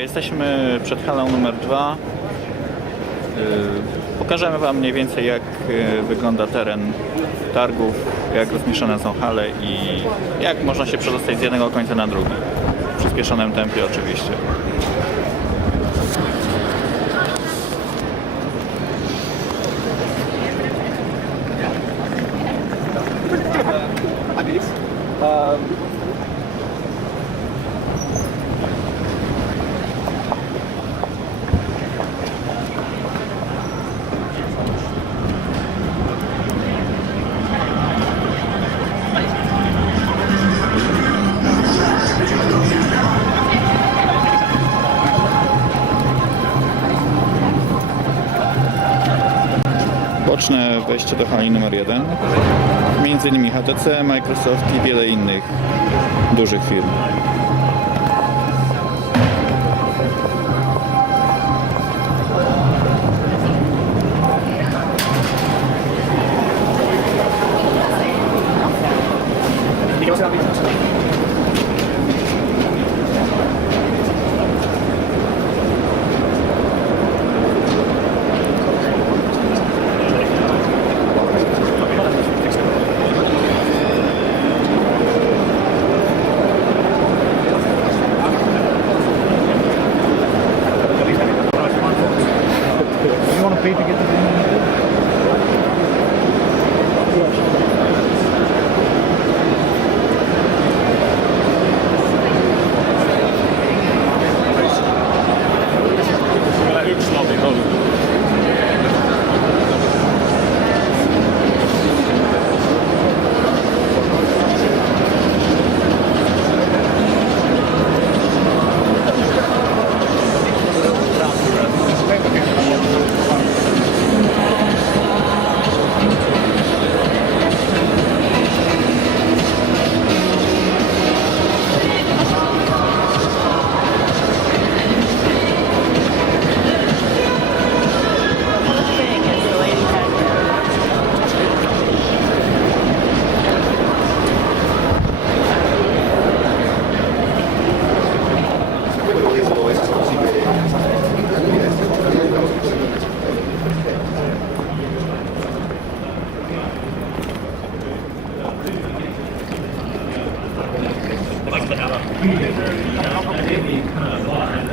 jesteśmy przed halą numer dwa. Yy, Pokażemy Wam mniej więcej jak yy, wygląda teren targów, jak rozmieszczone są hale i jak można się przedostać z jednego końca na drugi. W przyspieszonym tempie oczywiście. Boczne wejście do hali numer jeden. Między innymi HTC, Microsoft i wiele innych dużych firm.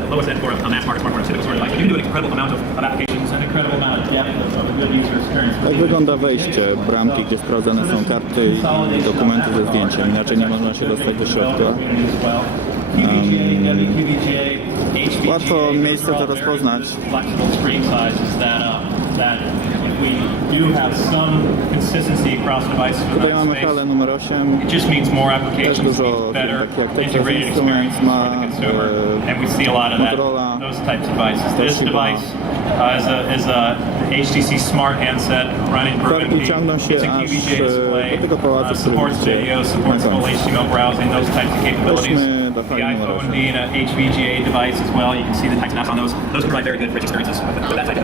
Lowest end for a mass market. Sort of like you can do an incredible amount of, of applications, an incredible amount of depth of, of a good user experience. Tak wygląda wejście bramki, gdzie sprawdzane są karty i dokumenty ze zdjęciem. Inaczej nie można się dostać do środka. Łatwo miejsce to rozpoznać. Tutaj mamy halę numer 8. Też dużo tak jak Texas Instruments ma Motorola. This device uh, is, a, is a HTC smart handset running Bourbon Peak. It's a QVGA display, uh, supports video, supports full HTML browsing, those types of capabilities the iPhone being an HVGA device as well, you can see the text maps on those. Those provide very good rich experiences with, with that type of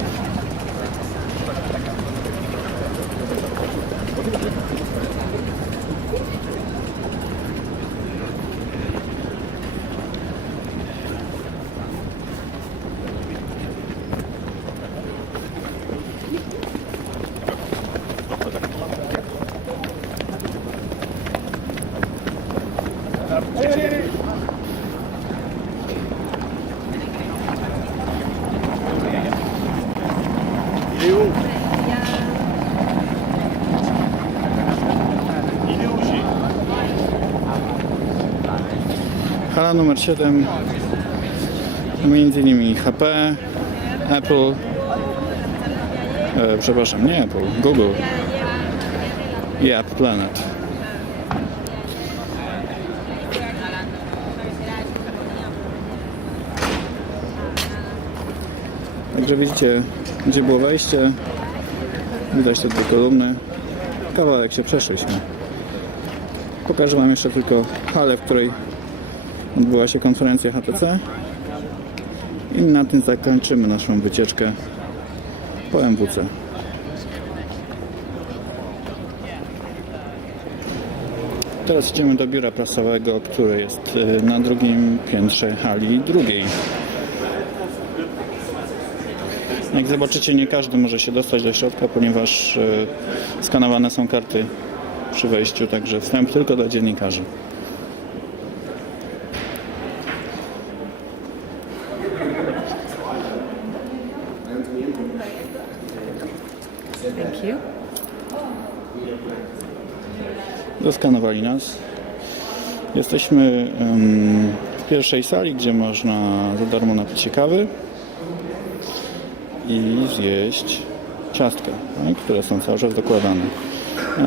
Numer 7, między innymi HP, Apple, e, przepraszam, nie Apple, Google i App Planet. Także widzicie, gdzie było wejście, widać te dwie kolumny, kawałek się przeszliśmy. Pokażę Wam jeszcze tylko halę, w której odbyła się konferencja HTC i na tym zakończymy naszą wycieczkę po MWC. Teraz idziemy do biura prasowego, które jest y, na drugim piętrze hali drugiej. Jak zobaczycie, nie każdy może się dostać do środka, ponieważ y, skanowane są karty przy wejściu, także wstęp tylko dla dziennikarzy. Thank you. Zaskanowali nas. Jesteśmy em, w pierwszej sali, gdzie można za darmo napić się kawy i zjeść ciastka, tak, które są cały czas dokładane.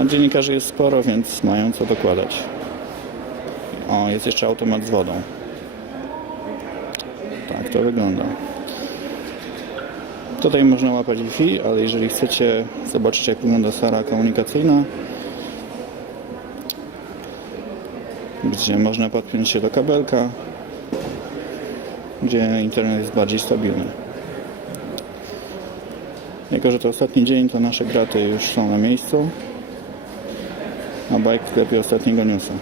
A dziennikarzy jest sporo, więc mają co dokładać. O, jest jeszcze automat z wodą. Tak to wygląda. Tutaj można łapać Wi-Fi, ale jeżeli chcecie zobaczyć jak wygląda sala komunikacyjna, gdzie można podpiąć się do kabelka, gdzie internet jest bardziej stabilny. Jako, że to ostatni dzień, to nasze graty już są na miejscu, a bajk klepie ostatniego newsa.